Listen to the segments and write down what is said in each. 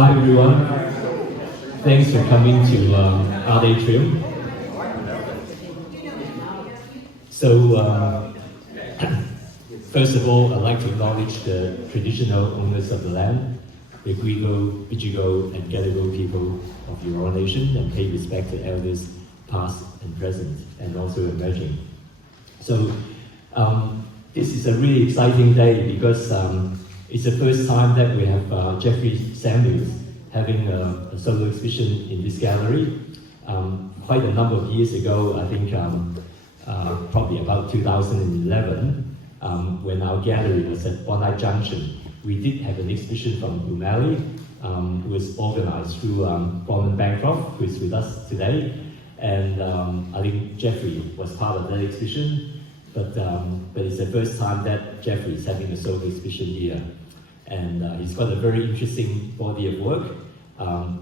Hi everyone, thanks for coming to Art Atrium. So, first of all, I'd like to acknowledge the traditional owners of the land, the Grigo, Bijigo, and Gadigal people of your nation, and pay respect to elders past and present, and also emerging. So, this is a really exciting day because it's the first time that we have Jeffrey Samuels having a solo exhibition in this gallery. Quite a number of years ago, I think probably about 2011, when our gallery was at Bondi Junction, we did have an exhibition from Umali, who was organized through Bronwyn Bancroft, who is with us today. And I think Jeffrey was part of that exhibition, but it's the first time that Jeffrey is having a solo exhibition here. And he's got a very interesting body of work,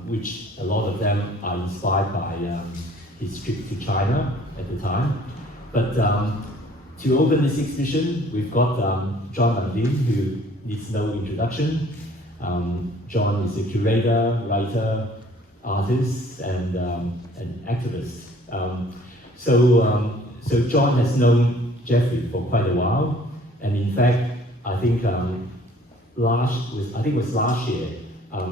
which a lot of them are inspired by his trip to China at the time. But to open this exhibition, we've got Djon Mundine, who needs no introduction. Djon is a curator, writer, artist, and an activist. So Djon has known Jeffrey for quite a while, and in fact, I think it was last year,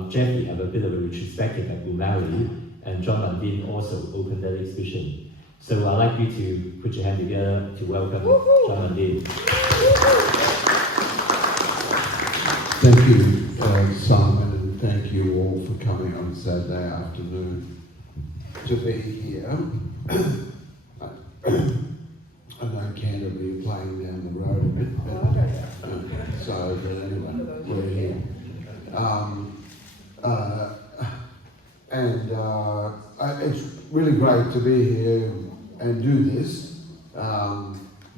Jeffrey had a bit of a retrospective at Umali, and Djon Mundine also opened that exhibition. So I'd like you to put your hand together to welcome Djon Mundine. Thank you, Simon, and thank you all for coming on Saturday afternoon to be here. I know Canterbury playing down the road a bit, but anyway, we're here. It's really great to be here and do this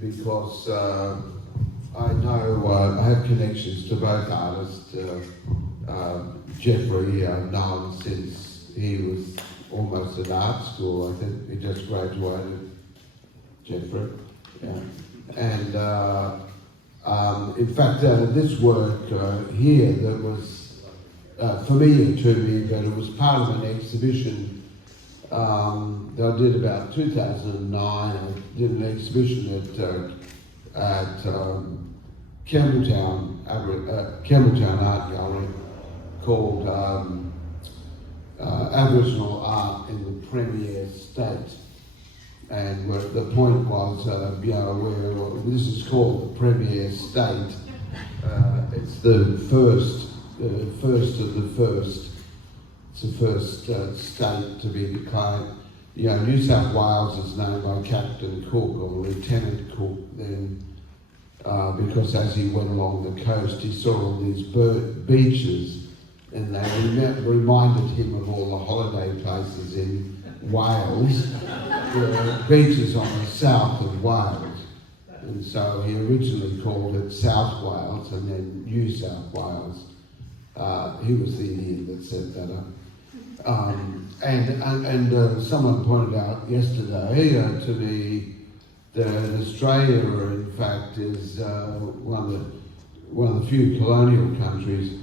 because I know I have connections to both artists. Jeffrey, I've known since he was almost at art school. I think he just graduated. Jeffrey, yeah. And in fact, this work here that was familiar to me, but it was part of an exhibition that I did about 2009. I did an exhibition at Campbelltown Art Gallery called Aboriginal Art in the Premier State. And the point was, this is called the Premier State. It's the first of the first. It's the first state to be declared. New South Wales is known by Captain Cook or Lieutenant Cook then, because as he went along the coast, he saw all these beaches, and they reminded him of all the holiday places in Wales, beaches on the south of Wales, and so he originally called it South Wales and then New South Wales. He was the Indian that set that up. And someone pointed out yesterday to me that Australia, in fact, is one of the few colonial countries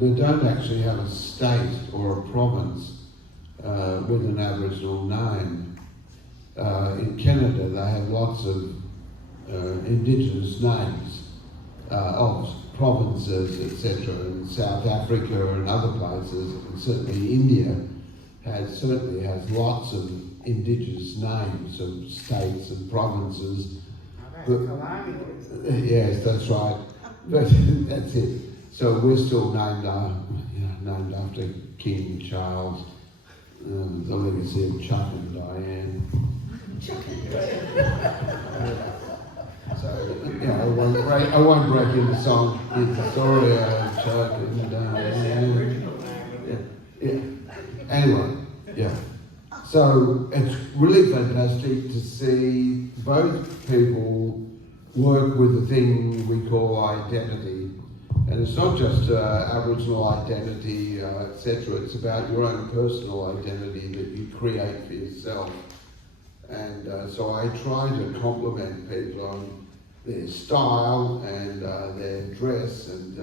that don't actually have a state or a province with an Aboriginal name. In Canada, they have lots of Indigenous names of provinces, etc. In South Africa and other places, and certainly India certainly has lots of Indigenous names of states and provinces. Yes, that's right. But that's it. So we're still named after King Charles. The legacy of Chuck and Diane. So I won't break into the story of Chuck and Diane. Yeah. Anyway, yeah. So it's really fantastic to see both people work with the thing we call identity. And it's not just Aboriginal identity, etc. It's about your own personal identity that you create for yourself. And so I try to compliment people on their style and their dress and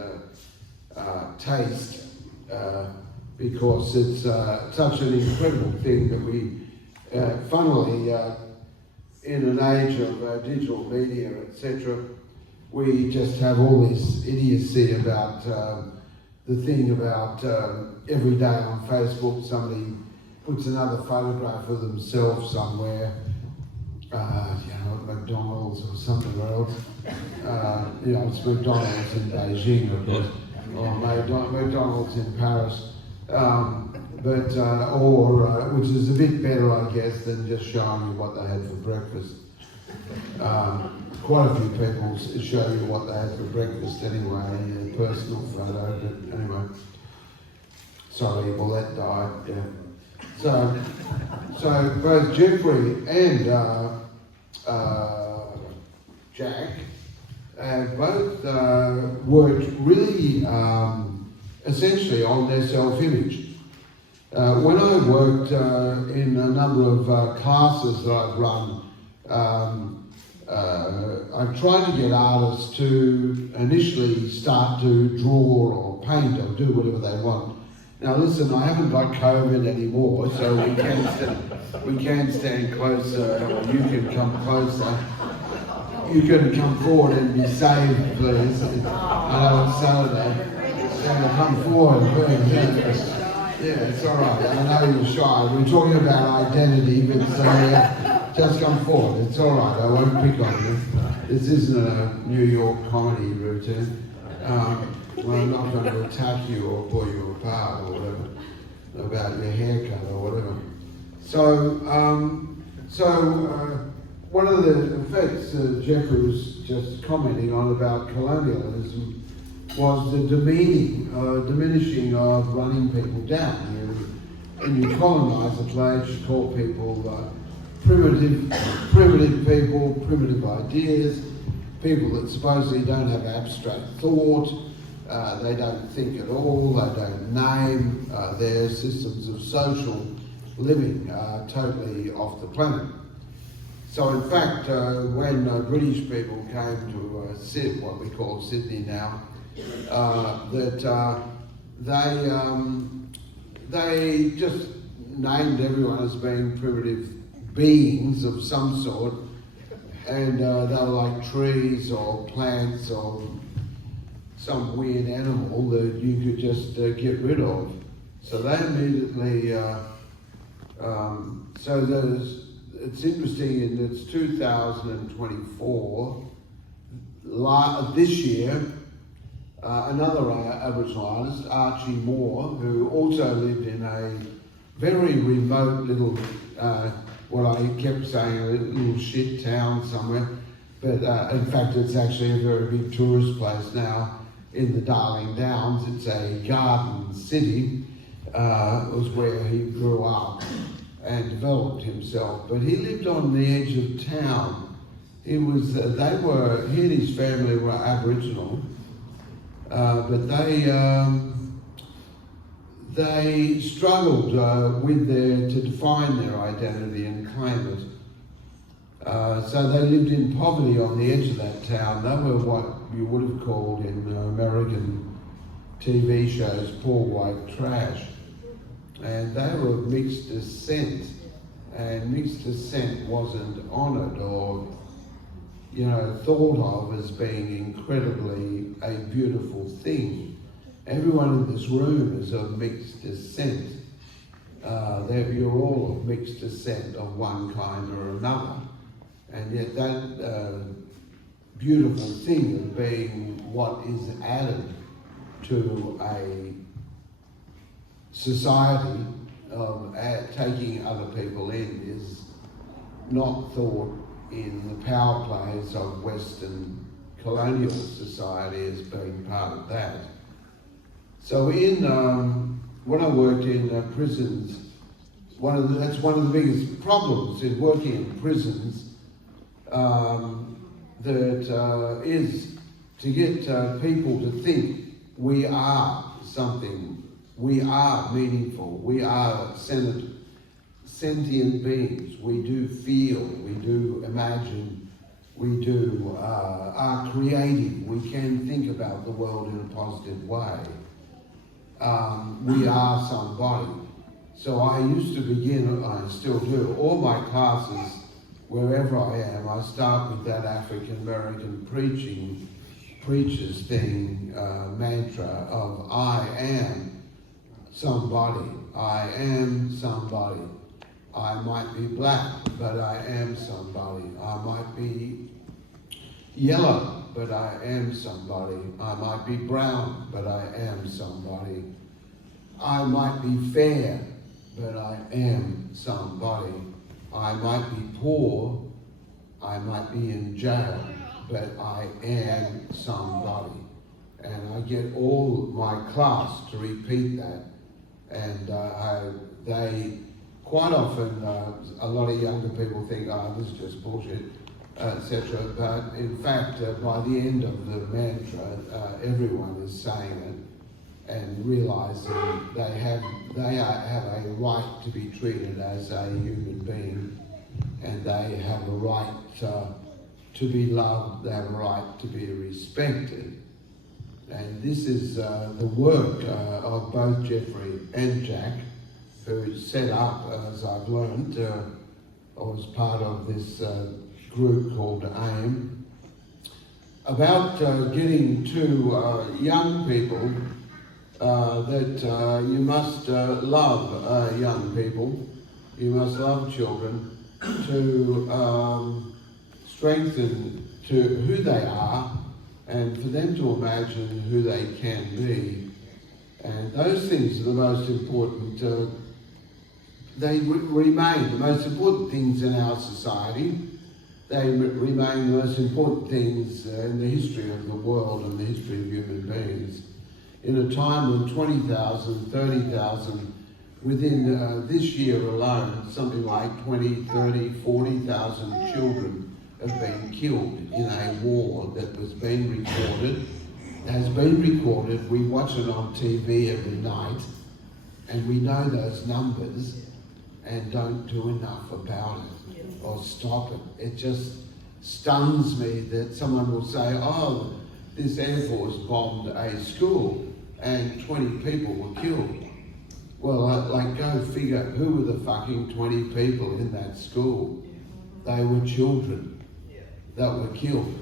taste because it's such an incredible thing that we, funnily, in an age of digital media, etc., we just have all this idiocy about the thing about every day on Facebook somebody puts another photograph of themselves somewhere, at McDonald's or somewhere else. It's McDonald's in Beijing, of course, or McDonald's in Paris. Which is a bit better, I guess, than just showing you what they had for breakfast. Quite a few people show you what they had for breakfast anyway, in a personal photo, but anyway. Sorry, well that died, yeah. So both Jeffrey and Jack have both worked really essentially on their self-image. When I worked in a number of classes that I've run, I've tried to get artists to initially start to draw or paint or do whatever they want. Now listen, I haven't got COVID anymore, so we can stand closer, or you can come closer. You can come forward and be saved, please. I know it's Saturday. Come forward, please. Yeah, it's all right. I know you're shy. We're talking about identity, but just come forward. It's all right. I won't pick on you. This isn't a New York comedy routine. Well, I'm not going to attack you or pull you apart or whatever about your haircut or whatever. So one of the effects Jeffrey was just commenting on about colonialism was the diminishing of running people down. And you colonise a place, you call people primitive people, primitive ideas, people that supposedly don't have abstract thought, they don't think at all, they don't name, their systems of social living are totally off the planet. So in fact, when British people came to what we call Sydney now, they just named everyone as being primitive beings of some sort, and they were like trees or plants or some weird animal that you could just get rid of. So they immediately, it's interesting, and it's 2024, this year, another Aboriginal artist, Archie Moore, who also lived in a very remote little, what I kept saying, a little shit town somewhere, but in fact it's actually a very big tourist place now in the Darling Downs. It's a garden city. It was where he grew up and developed himself, but he lived on the edge of town. He and his family were Aboriginal, but they struggled to define their identity and claim it. So they lived in poverty on the edge of that town. They were what you would have called in American TV shows poor white trash. And they were of mixed descent, and mixed descent wasn't honoured or, thought of as being incredibly a beautiful thing. Everyone in this room is of mixed descent. You're all of mixed descent of one kind or another. And yet that beautiful thing of being what is added to a society of taking other people in is not thought in the power plays of Western colonial society as being part of that. So when I worked in prisons, that's one of the biggest problems in working in prisons, is to get people to think we are something, we are meaningful, we are sentient beings, we do feel, we do imagine, we do are creative, we can think about the world in a positive way. we are somebody. So I used to begin, I still do, all my classes, wherever I am, I start with that African American preacher's thing, mantra of I am somebody, I am somebody. I might be black, but I am somebody. I might be yellow, but I am somebody. I might be brown, but I am somebody. I might be fair, but I am somebody. I might be poor, I might be in jail, but I am somebody. And I get all my class to repeat that. And they quite often, a lot of younger people think, oh, this is just bullshit, etc. But in fact, by the end of the mantra, everyone is saying it and realising they have a right to be treated as a human being, and they have a right to be loved, they have a right to be respected. And this is the work of both Jeffrey and Jack, who set up, as I've learned, or was part of this group called AIM, about getting to young people that you must love young people, you must love children, to strengthen to who they are and for them to imagine who they can be. And those things are the most important. They remain the most important things in our society. They remain the most important things in the history of the world and the history of human beings. In a time of 20,000, 30,000, within this year alone, something like 20, 30, 40,000 children have been killed in a war that has been recorded. We watch it on TV every night, and we know those numbers and don't do enough about it or stop it. It just stuns me that someone will say, oh, this Air Force bombed a school and 20 people were killed. Well, like, go figure, who were the fucking 20 people in that school? They were children that were killed.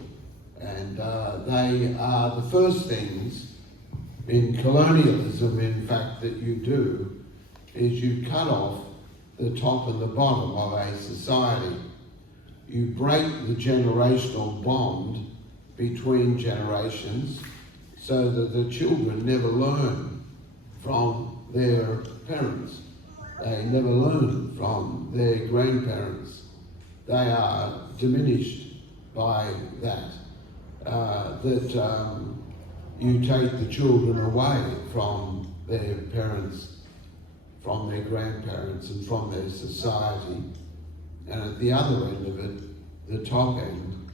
And they are the first things in colonialism, in fact, that you do, is you cut off the top and the bottom of a society. You break the generational bond between generations so that the children never learn from their parents. They never learn from their grandparents. They are diminished by that. You take the children away from their parents, from their grandparents and from their society. And at the other end of it, the top end,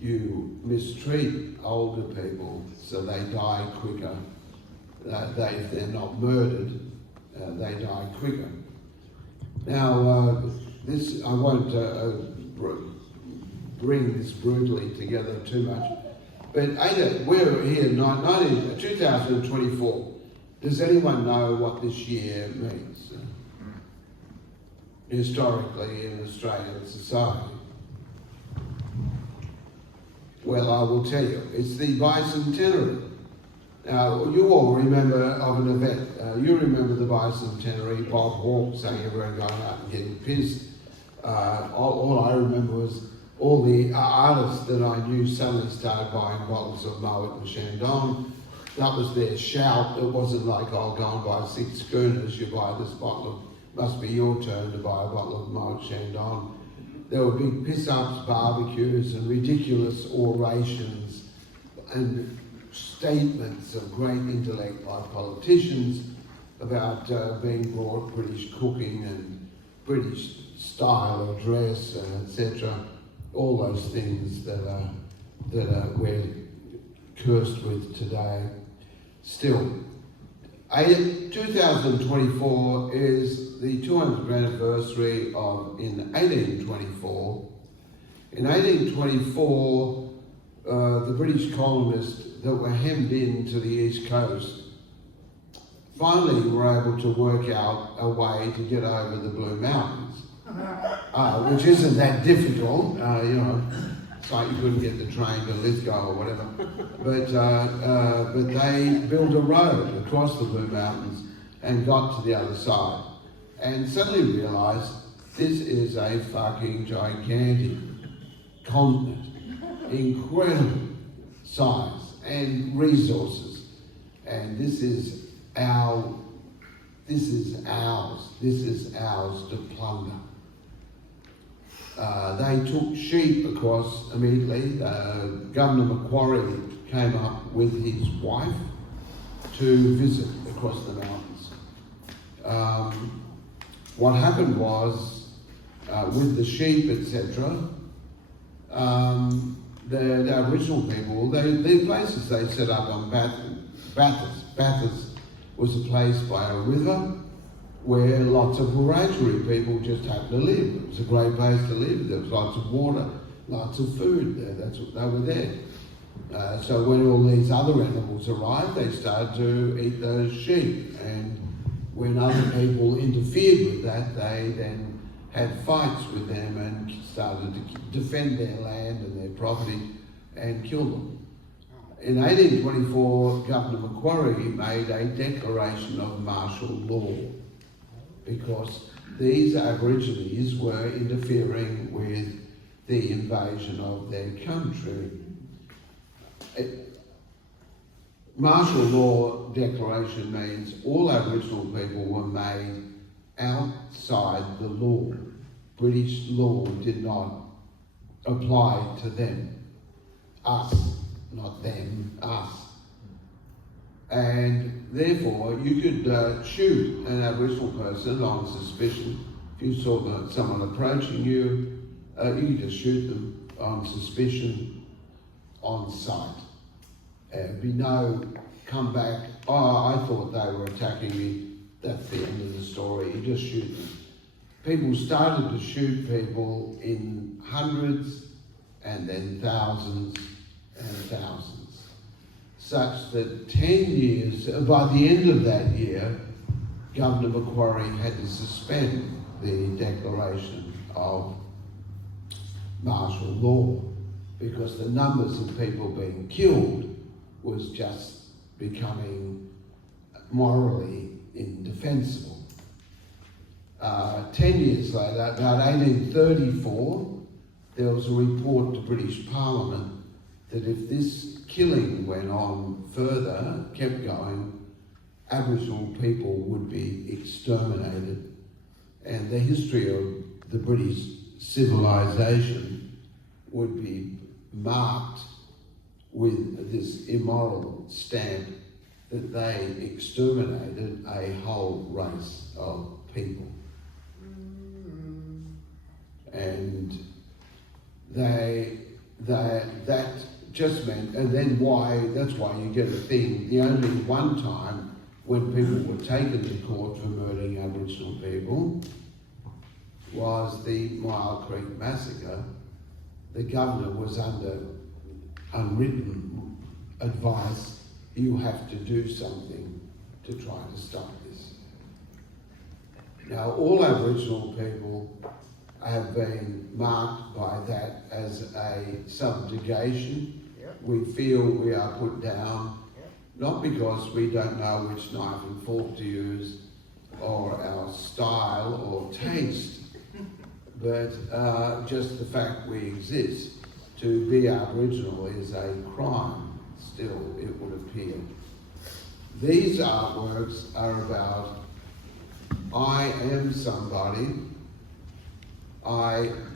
you mistreat older people so they die quicker. If they're not murdered, they die quicker. Now, this I won't bring this brutally together too much, but we're here in 2024. Does anyone know what this year means historically in Australian society? Well, I will tell you, it's the bicentenary. Now, you all remember of an event. You remember the bicentenary, Bob Hawke saying everyone going out and getting pissed. All I remember was all the artists that I knew suddenly started buying bottles of Moet and Chandon. That was their shout. It wasn't like, oh, go and buy 6 schooners, you buy this bottle of, must be your turn to buy a bottle of Moet Chandon. There were big piss-ups, barbecues, and ridiculous orations and statements of great intellect by politicians about being brought British cooking and British style of dress, etc. All those things that we're cursed with today. Still, 2024 is the 200th anniversary of, in 1824. In 1824, the British colonists that were hemmed in to the East Coast finally were able to work out a way to get over the Blue Mountains, which isn't that difficult, you know. It's like you couldn't get the train to Lithgow or whatever. But they built a road across the Blue Mountains and got to the other side. And suddenly realised this is a fucking gigantic continent. Incredible size and resources. And this is ours to plunder. They took sheep across immediately. Governor Macquarie came up with his wife to visit across the mountains. What happened was, with the sheep, etc., the Aboriginal people, the places they set up on Bathurst was a place by a river where lots of Wiradjuri people just happened to live. It was a great place to live. There was lots of water, lots of food there. That's what they were there. So when all these other animals arrived, they started to eat those sheep. And when other people interfered with that, they then had fights with them and started to defend their land and their property and kill them. In 1824, Governor Macquarie made a declaration of martial law because these Aborigines were interfering with the invasion of their country. Martial law declaration means all Aboriginal people were made outside the law. British law did not apply to them. Us, not them, us. And therefore, you could shoot an Aboriginal person on suspicion. If you saw someone approaching you, you could just shoot them on suspicion on sight. There'd be no come back, oh, I thought they were attacking me. That's the end of the story. You just shoot them. People started to shoot people in hundreds and then thousands and thousands. Such that 10 years, by the end of that year, Governor Macquarie had to suspend the declaration of martial law because the numbers of people being killed was just becoming morally indefensible. 10 years later, about 1834, there was a report to British Parliament that if this killing went on further, kept going, Aboriginal people would be exterminated. And the history of the British civilization would be marked with this immoral stamp that they exterminated a whole race of people. And that just meant, and then that's why you get a thing, the only one time when people were taken to court for murdering Aboriginal people was the Mile Creek Massacre. The governor was under unwritten advice, you have to do something to try to stop this. Now, all Aboriginal people have been marked by that as a subjugation. Yep. We feel we are put down, not because we don't know which knife and fork to use or our style or taste, but just the fact we exist. To be Aboriginal is a crime, still, it would appear. These artworks are about, I am somebody,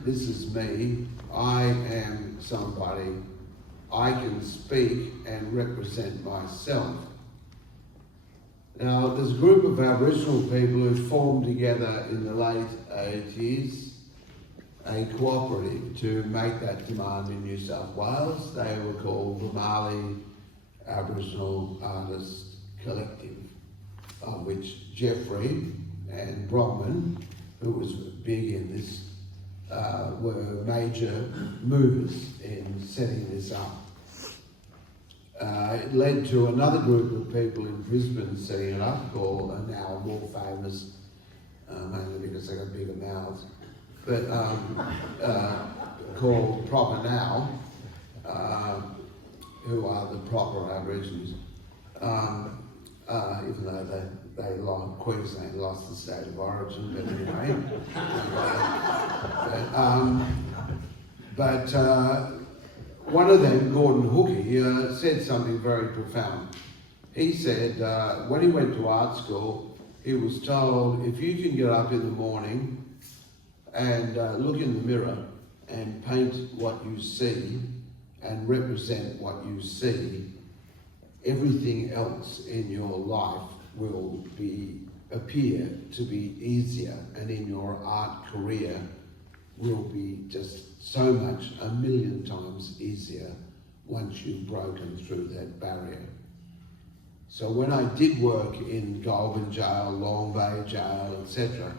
this is me, I am somebody, I can speak and represent myself. Now, there's a group of Aboriginal people who formed together in the late 80s, a cooperative to make that demand in New South Wales. They were called the Mali Aboriginal Artists Collective, of which Jeffrey and Bronwyn, who was big in this, were major movers in setting this up. It led to another group of people in Brisbane setting it up, called now more famous, mainly because they got bigger mouths, but called Proper Now, who are the proper Aborigines, even though Queensland lost the state of origin, but anyway. One of them, Gordon Hookey, said something very profound. He said when he went to art school, he was told, if you can get up in the morning and look in the mirror and paint what you see and represent what you see, everything else in your life will appear to be easier, and in your art career will be just so much, 1,000,000 times easier once you've broken through that barrier. So when I did work in Goulburn Jail, Long Bay Jail, etc.,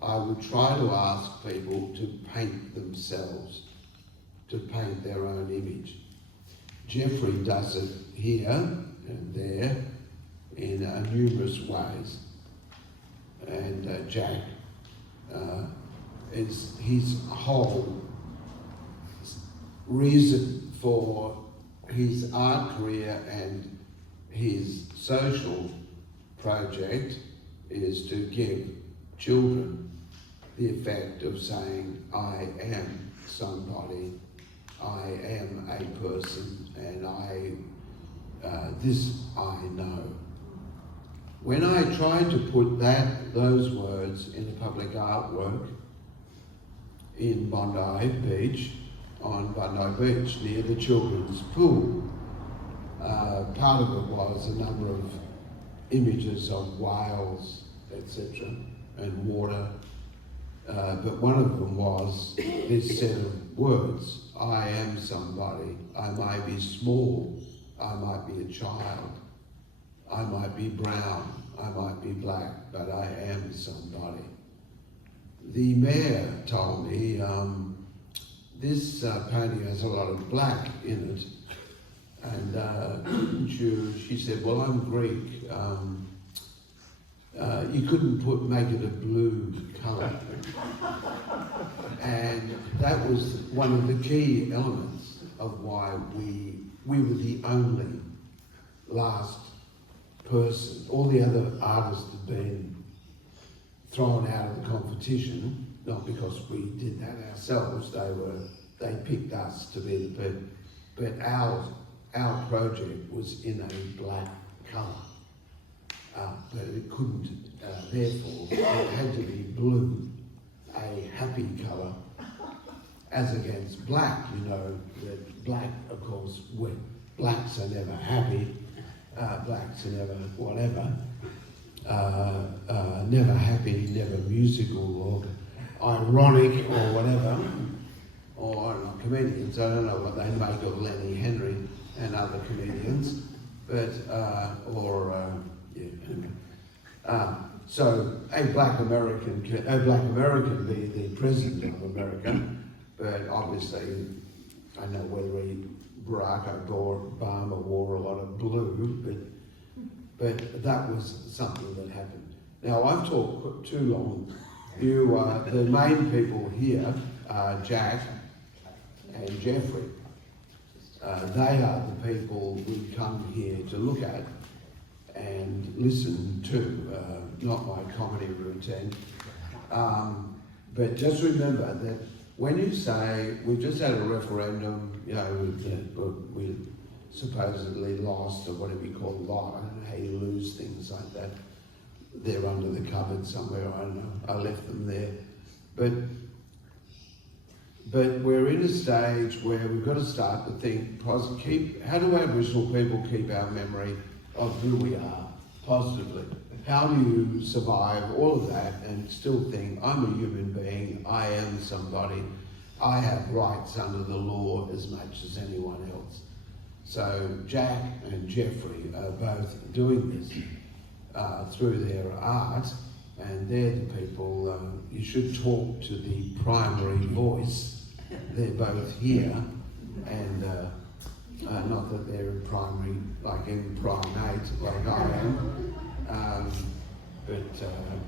I would try to ask people to paint themselves, to paint their own image. Jeffrey does it here and there in numerous ways, and Jack is his whole reason for his art career and his social project is to give children the effect of saying, I am somebody, I am a person, and this I know. When I tried to put those words in a public artwork in Bondi Beach, on Bondi Beach near the children's pool, part of it was a number of images of whales, etc., and water, but one of them was this set of words, I am somebody, I might be small, I might be a child, I might be brown, I might be black, but I am somebody. The mayor told me this painting has a lot of black in it, and she said, well, I'm Greek, you couldn't make it a blue colour. And that was one of the key elements of why we were the only last person. All the other artists had been thrown out of the competition, not because we did that ourselves, they picked us to be the people, but our project was in a black colour. But it couldn't, therefore, it had to be blue, a happy colour, as against black, you know, that black, of course, blacks are never happy, blacks are never whatever, never happy, never musical or ironic or whatever, or comedians, I don't know what they make of Lenny Henry and other comedians, but, so a black American be the president of America, but obviously I know whether Barack Obama wore a lot of blue, but that was something that happened. Now I've talked too long. The main people here are Jack and Jeffrey. They are the people we come here to look at and listen to, not my comedy routine. But just remember that when you say, we've just had a referendum, you know, we supposedly lost, or whatever you call it, I don't know how you lose things like that. They're under the cupboard somewhere, I don't know, I left them there. But we're in a stage where we've got to start to think, how do Aboriginal people keep our memory of who we are positively? How do you survive all of that and still think, I'm a human being, I am somebody, I have rights under the law as much as anyone else? So Jack and Jeffrey are both doing this through their art, and they're the people, you should talk to the primary voice. They're both here, and Not that they're in primary, like in primate, like I am. But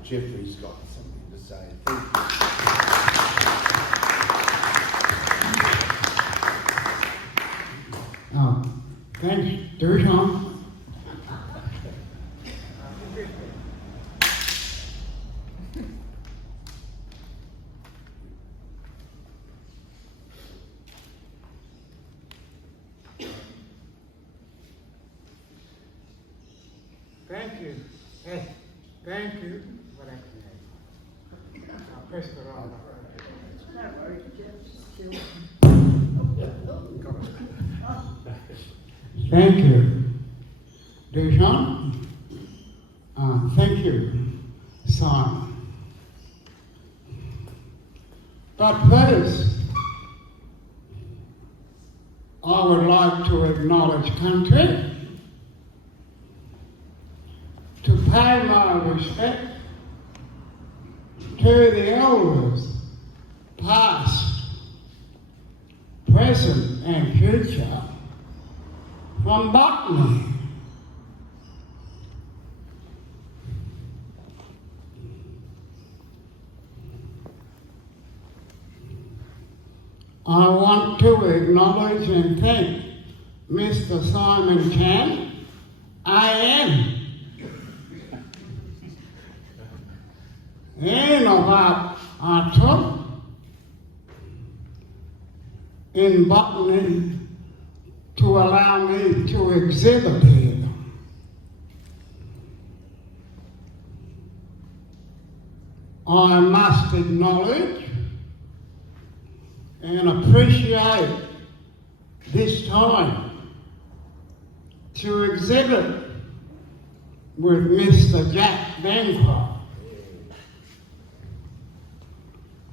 Jeffrey's got something to say. Thank you. Thanks, Djon. Thank you. Hey, thank you for that. I'll press the wrong Thank you, Djon. Thank you, Simon. But first, I would like to acknowledge country, to pay my respect to the elders, past, present and future, from Botany. I want to acknowledge and thank Mr. Simon Chan, AM, and of Art Atrium in Botany to allow me to exhibit here. I must acknowledge and appreciate this time to exhibit with Mr. Jack Bancroft.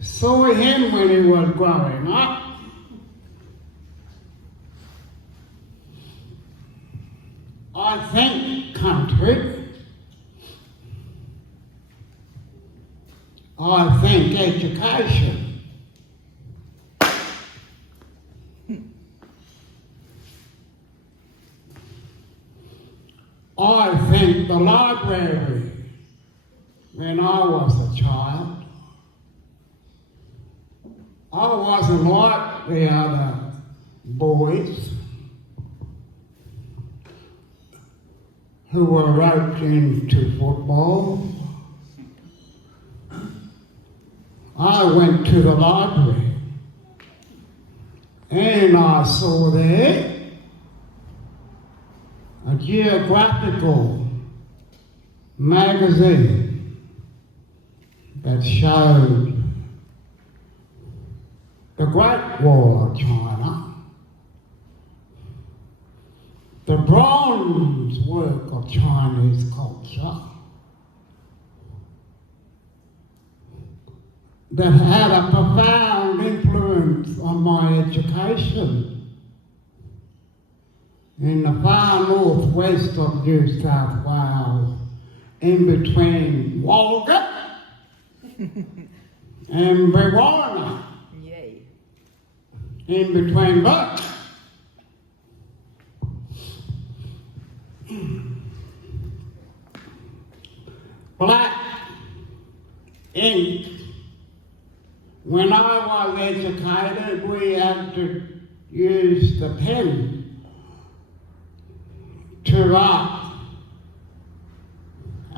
Saw him when he was growing up. I thank country. I thank education. I thank the library when I was a child. I wasn't like the other boys who were roped into football. I went to the library and I saw there a geographical magazine that showed the Great Wall of China, the bronze work of Chinese culture that had a profound influence on my education in the far northwest of New South Wales, in between Walgett and Brewarrina. Yay. In between both. Black ink. When I was educated, we had to use the pen to write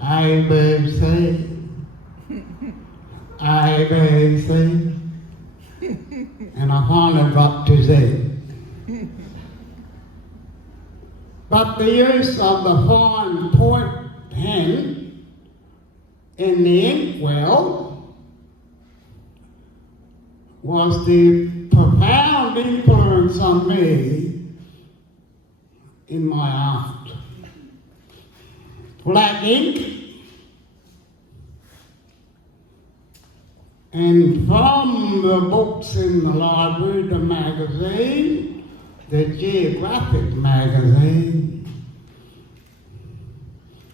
A, B, C, A, B, C, and I finally got to Z. But the use of the fine point pen in the inkwell was the profound influence on me in my art. Black ink, and from the books in the library, the magazine, the geographic magazine,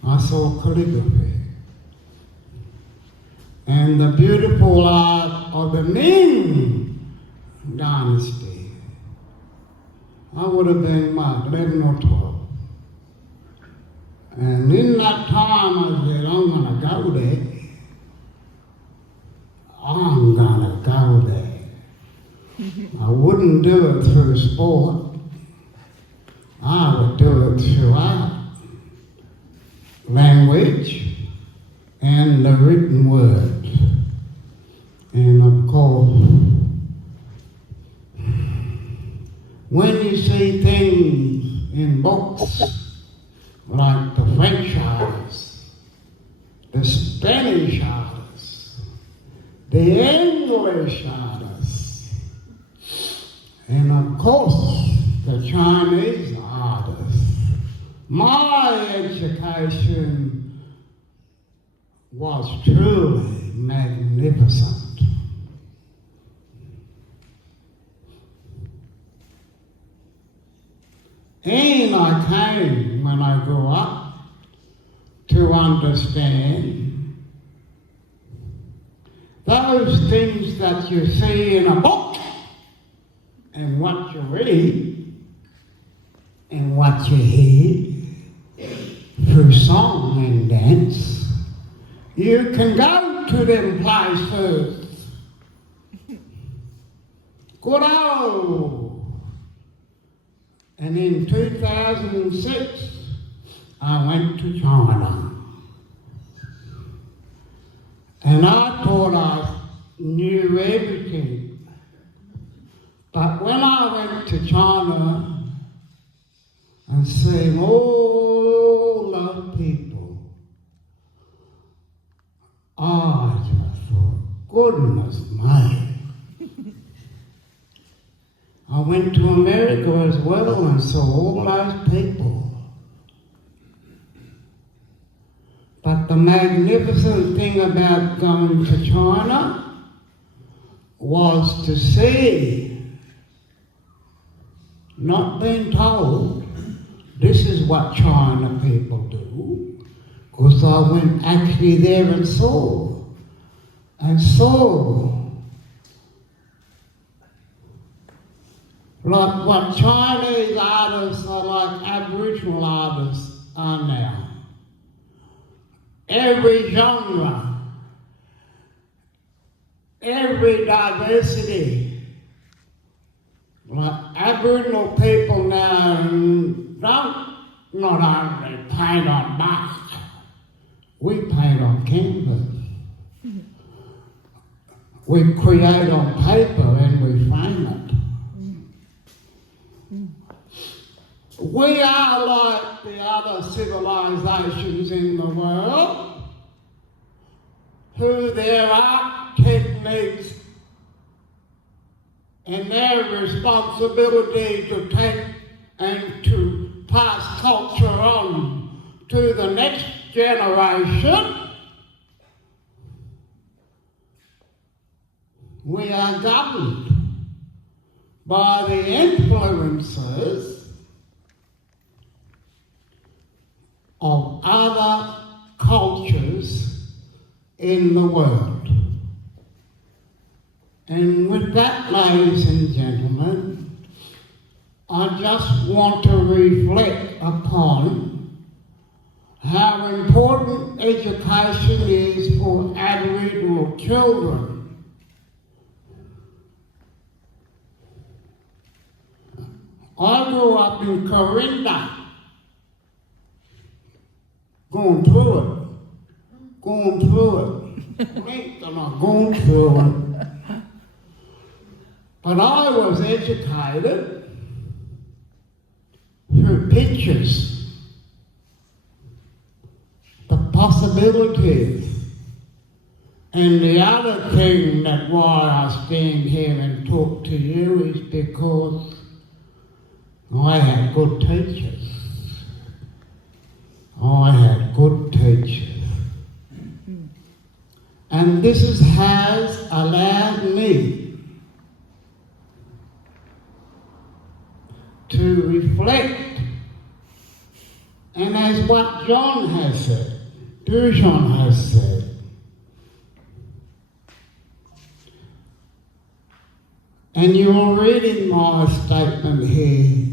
I saw calligraphy and the beautiful art of the Ming Dynasty. I would have been, 11 or 12. And in that time I said, I'm going to go there. I'm going to go there. I wouldn't do it through sport. I would do it through art, language, and the written word. And of course, when you see things in books like the French artists, the Spanish artists, the English artists, and of course the Chinese artists, my education was truly magnificent. And I came, when I grew up, to understand those things that you see in a book and what you read and what you hear through song and dance. You can go to them places. Good old. And in 2006, I went to China. And I thought I knew everything. But when I went to China and seen all those people, I just thought, goodness me. I went to America as well and saw all those people. But the magnificent thing about going to China was to see, not being told, this is what China people do, because I went actually there and saw. Like what Chinese artists are like Aboriginal artists are now. Every genre, every diversity. Like Aboriginal people now don't not only paint on mask, we paint on canvas. We create on paper and we frame it. We are like the other civilizations in the world, who their art techniques and their responsibility to take and to pass culture on to the next generation. We are governed by the influences of other cultures in the world. And with that, ladies and gentlemen, I just want to reflect upon how important education is for Aboriginal children. I grew up in Corinda. Going through it. Going through it. But I was educated through pictures, the possibilities. And the other thing that why I stand here and talk to you is because I had good teachers. I had good teachers. And this has allowed me to reflect. And as what Djon has said, and you'll read in my statement here,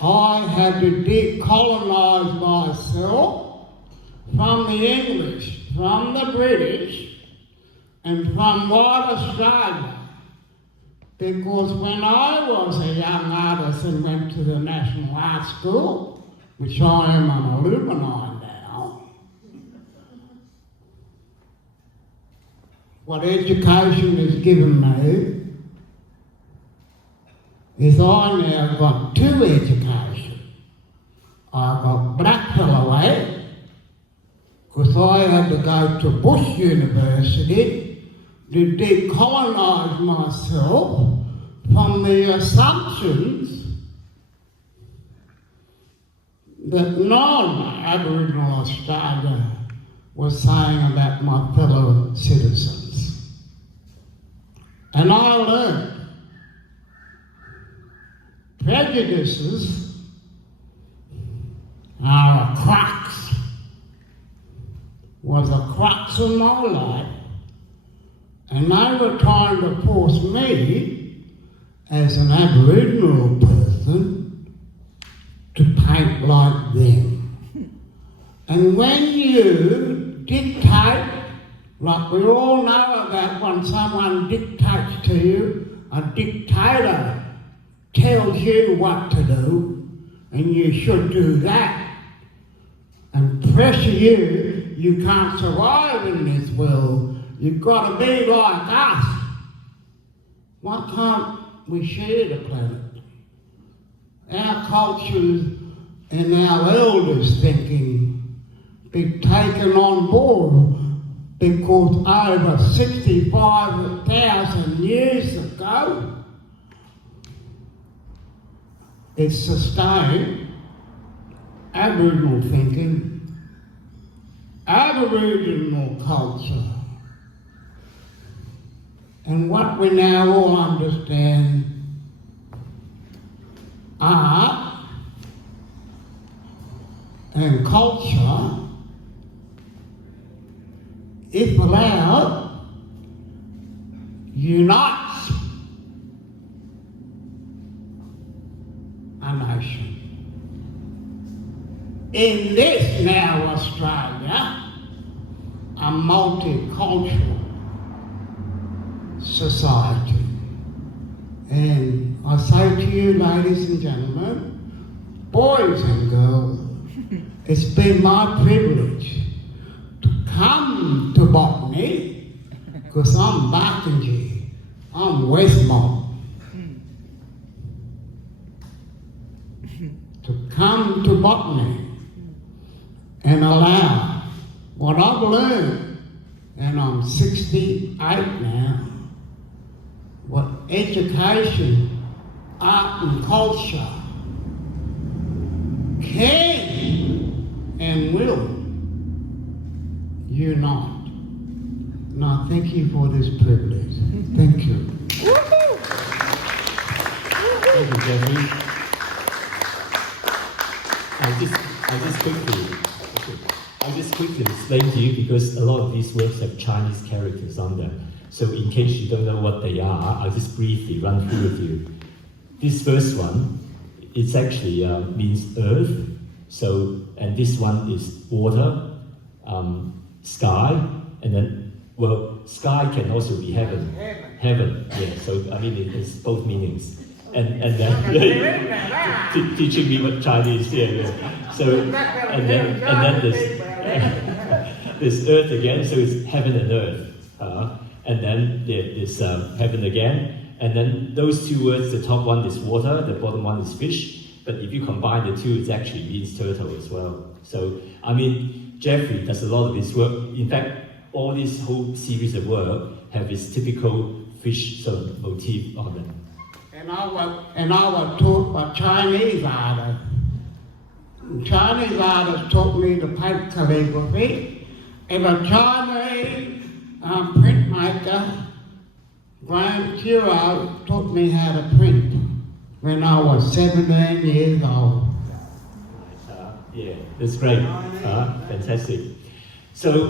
I had to decolonise myself from the English, from the British, and from white Australia. Because when I was a young artist and went to the National Art School, which I am an alumni now, what education has given me is I now got two educations. I got blackfellow way, because I had to go to Bush University to decolonise myself from the assumptions that non-Aboriginal Australia was saying about my fellow citizens. And I learned prejudices are a crux, was a crux of my life. And they were trying to force me, as an Aboriginal person, to paint like them. And when you dictate, like we all know about when someone dictates to you, a dictator tells you what to do, and you should do that, and pressure you, you can't survive in this world. You've got to be like us. Why can't we share the planet? Our cultures and our elders' thinking be taken on board, because over 65,000 years ago, it sustained Aboriginal thinking, Aboriginal culture. And what we now all understand, art and culture, if allowed, unites a nation. In this now Australia, a multicultural society. And I say to you, ladies and gentlemen, boys and girls, it's been my privilege to come to Botany, because I'm Barkindji, I'm Westmont. To come to Botany and allow what I've learned, and I'm 68 now, what education, art and culture can and will unite. And I thank you for this privilege. Thank you. Thank you, Jeffrey. I'll just quickly explain to you, because a lot of these works have Chinese characters on them. So in case you don't know what they are, I'll just briefly run through with you. This first one, it's actually means earth. So, and this one is water, sky, and then, well, sky can also be heaven. Heaven, yeah. So I mean, it's both meanings. And then teaching me what Chinese, yeah. So and then this earth again. So it's heaven and earth, and then this heaven again. And then those two words, the top one is water, the bottom one is fish. But if you combine the two, it actually means turtle as well. So I mean, Jeffrey does a lot of his work. In fact, all this whole series of work have this typical fish sort of motif on them. And I was taught by Chinese artists. Chinese artists taught me to paint calligraphy, and a Chinese printmaker, Graham Turo, taught me how to print when I was 17 years old. Yeah, that's great. Fantastic. So.